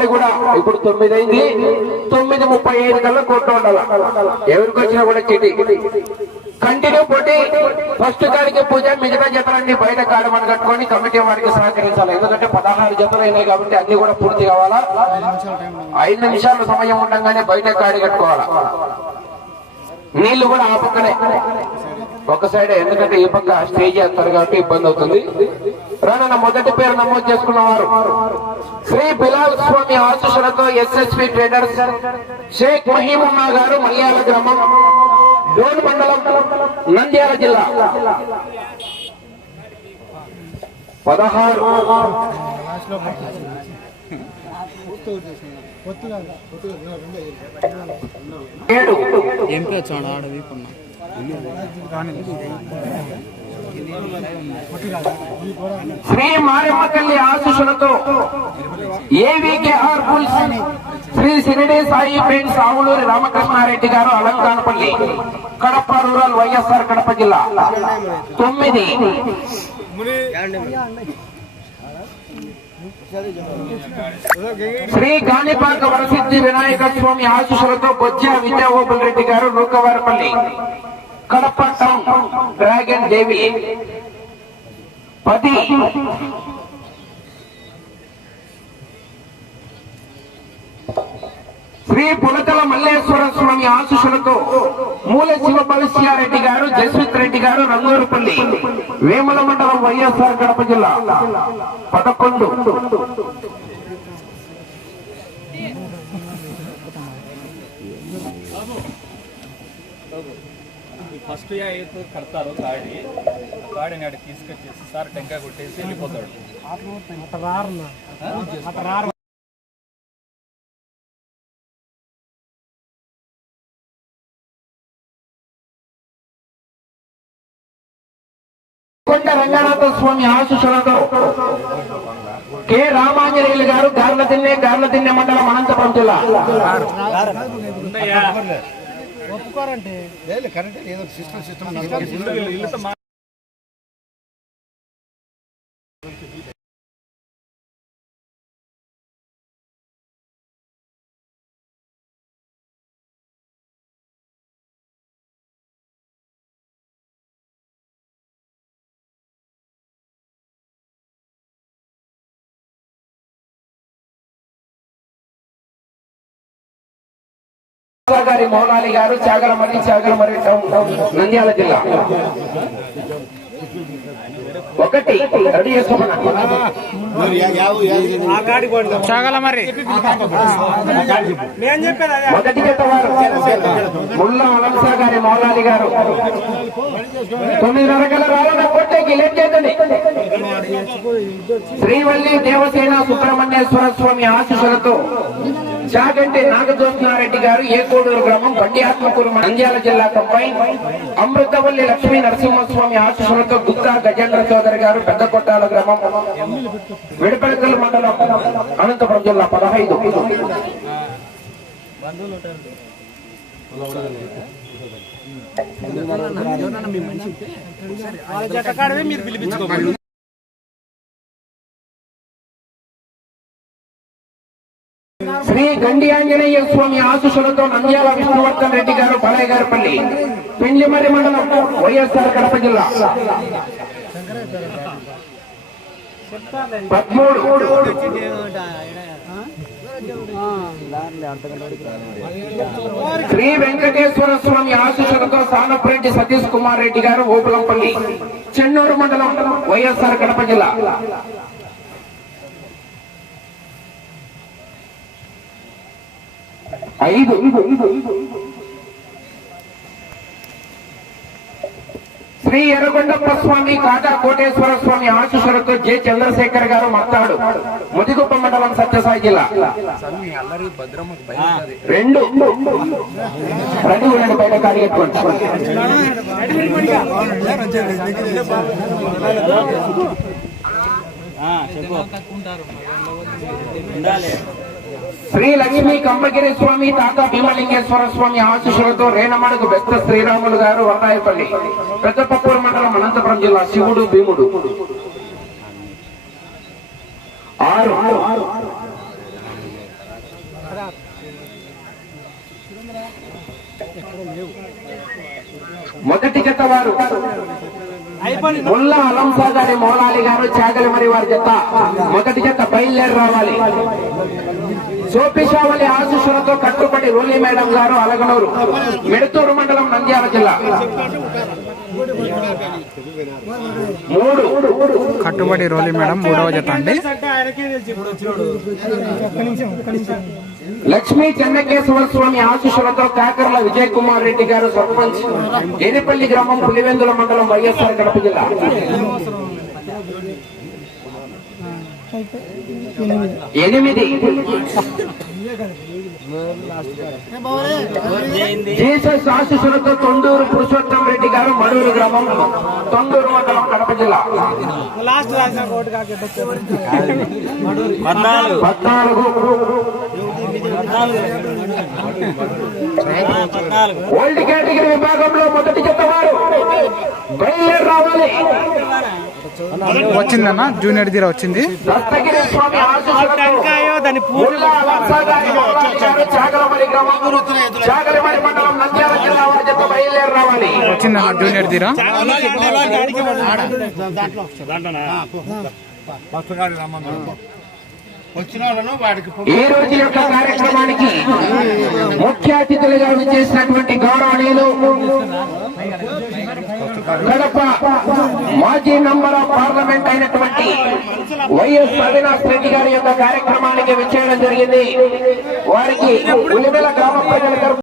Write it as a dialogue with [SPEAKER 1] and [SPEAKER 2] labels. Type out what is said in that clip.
[SPEAKER 1] కాడి కూడా ఇప్పుడు తొమ్మిది అయింది తొమ్మిది ముప్పై ఐదు కల్లా కొట్టు ఉండాలి. ఎవరికి వచ్చినా కూడా చిటి. కంటిన్యూ పోటీ. ఫస్ట్ కాడికి పూజ మిగతా జతలన్నీ బయట కాడమని కట్టుకొని కమిటీ వారికి సహకరించాలి. ఎందుకంటే పదహారు జతలు అయినాయి కాబట్టి అన్ని కూడా పూర్తి కావాలా? ఐదు నిమిషాల సమయం ఉండగానే బయట కాడి కట్టుకోవాలా? నీళ్ళు కూడా ఆ పక్కనే. ఒక సైడ్ ఎందుకంటే ఈ పక్క స్టేజ్ చేస్తారు కాబట్టి ఇబ్బంది అవుతుంది. రానన్న మొదటి పేరు నమోదు చేసుకున్న వారు శ్రీ బిలాల్ స్వామి ఆశీస్సులతో ఎస్ఎస్పి ట్రేడర్స్ షేక్ మహీమున్నా గారు మలయాళ గ్రామం డోన్ మండలం నంద్యాల జిల్లా. పదహారు. ఏడు.
[SPEAKER 2] ఎంపీ వచ్చాడు ఆడ వీపున్నా
[SPEAKER 1] శ్రీ మారెమ్మ తల్లి ఆశీస్సులతో AVKR bulls Shri Shirdi Sai friends Avuluri Ramakrishnareddy garu Alankanapalli Kadapa rural YSR Kadapa జిల్లా. తొమ్మిది. శ్రీ గానిపాక వరసిద్ధి వినాయక స్వామి ఆశీస్సులతో బొజ్జ విద్యాగోపుల్ రెడ్డి గారు నూకవారపల్లి. Kadapa town dragon Devi. పది. శ్రీ పులకల మల్లేశ్వర స్వామి ఆశిషులతో మూల శివ భవిష్యారెడ్డి గారు జస్విత్ రెడ్డి గారు రంగూరుపల్లి వేముల మండలం వైఎస్ఆర్ కడప జిల్లా. పదకొండు.
[SPEAKER 3] ఫస్ట్ అయితే కడతారు గాడి గాడిని ఆడ తీసుకొచ్చేసి సార్ టెంకాయ కొట్టేసి వెళ్ళిపోతాడు.
[SPEAKER 1] కొండ రంగనాథ స్వామి ఆశీస్సులతో కె రామాంజనేయులు గారు గార్లదిన్నె గార్లదిన్నె మండలం అనంతపురం జిల్లా. ఒప్పుకోరంటే కరెంట్ ఏదో సిస్టమ్ సిస్టమ్ గారి మౌలాలి గారు చాగలమర్రి చాగలమర్రి టౌన్ నంద్యాల జిల్లా. ఒకటి రెడీ చేసుకోమన్నా.
[SPEAKER 2] చాగల మరి
[SPEAKER 1] మొదటి జత వారు ముల్లా అలంసా గారి మౌలాలి గారు. తొమ్మిది రకాల రాళ్ళ కొట్టేకి లేట్ శ్రీవల్లి దేవసేన సుబ్రహ్మణ్యేశ్వర స్వామి ఆశీస్సులతో జాగంటే నాగజ్యోత్నారెడ్డి గారు ఏకోడూరు గ్రామం బండి ఆత్మకూరు నంద్యాల జిల్లా కంపై అమృతవల్లి లక్ష్మీ నరసింహస్వామి ఆశీస్సులతో గుత్తా గజేంద్ర చౌదరి గారు పెద్ద కొట్టాల గ్రామం విడపలకల్ మండలం అనంతపురం జిల్లా పదహైదు.
[SPEAKER 2] మీరు
[SPEAKER 1] పిలిపించుకోవాలి గండి ఆంజనేయ స్వామి ఆశుషులతో నంద్యాల విష్ణువర్ధన్ రెడ్డి గారు బాలయ్య గారి పల్లి. పెండ్లిమర్రి మండలం వైఎస్ఆర్ కడప జిల్లా. పదమూడు. శ్రీ వెంకటేశ్వర స్వామి ఆశీస్సులతో సానప్రెడ్డి సతీష్ కుమార్ రెడ్డి గారు ఓపులంపల్లి చెన్నూరు మండలం వైఎస్ఆర్ కడప జిల్లా. ఐదు. శ్రీ ఎర్రగొండప్ప స్వామి కాటా కోటేశ్వర స్వామి ఆశీస్సులతో జె చంద్రశేఖర్ గారు మాట్లాడు. ముదిగుప్ప మండలం సత్యసాయి జిల్లా. రెండు. రెండు రెండు బయట కార్యక్రమం శ్రీ లక్ష్మీ కంపగిరి స్వామి తాత భీమలింగేశ్వర స్వామి ఆశీస్సులతో రేణమడుగు బెత్త శ్రీరాములు గారు వందాయపల్లి పెద్దపప్పూరు మండలం అనంతపురం జిల్లా శివుడు భీముడు. ఆరు. మొదటి జత వారు ముల్లా అలంసా గారి గారు చాగలి మరి వారి జత. మొదటి జత బయలుదేరి రావాలి. సోపిషావళి ఆశీస్సులతో కట్టుబడి రూలి మేడం గారు అలగనూరు మిడతూరు మండలం నంద్యాల జిల్లా. మూడు.
[SPEAKER 2] కట్టుబడి రోలి మేడం మూడవ జత అండి.
[SPEAKER 1] లక్ష్మీ చెన్నకేశ్వర స్వామి ఆశీస్సులతో కాకర్ల విజయ్ కుమార్ రెడ్డి గారు సర్పంచ్ ఎనిపల్లి గ్రామం పులివెందుల మండలం వైఎస్ఆర్ కడప జిల్లా. ఎనిమిది. జీసస్ ఆశీస్సులతో తొండూరు పురుషోత్తం రెడ్డి గారు మడూరు గ్రామం తొండూరు మండలం కడప జిల్లా. పద్నాలుగు. ఓల్డ్ కేటగిరీ విభాగంలో మొదటి జత వారు బయలుదేరి రావాలి.
[SPEAKER 2] వచ్చిందన్న జూనియర్ జీరో వచ్చింది. వచ్చిందన్న జూనియర్ జీరో
[SPEAKER 1] ఈ రోజు యొక్క కార్యక్రమానికి ముఖ్య అతిథులుగా విచ్చేసినటువంటి గౌరవనీయులు కడప మాజీ నంబర్ ఆఫ్ పార్లమెంట్ అయినటువంటి వైఎస్ అవినాష్ రెడ్డి గారి యొక్క కార్యక్రమానికి విచ్చేయడం జరిగింది. వారికి ఉలిమెల గ్రామ ప్రజల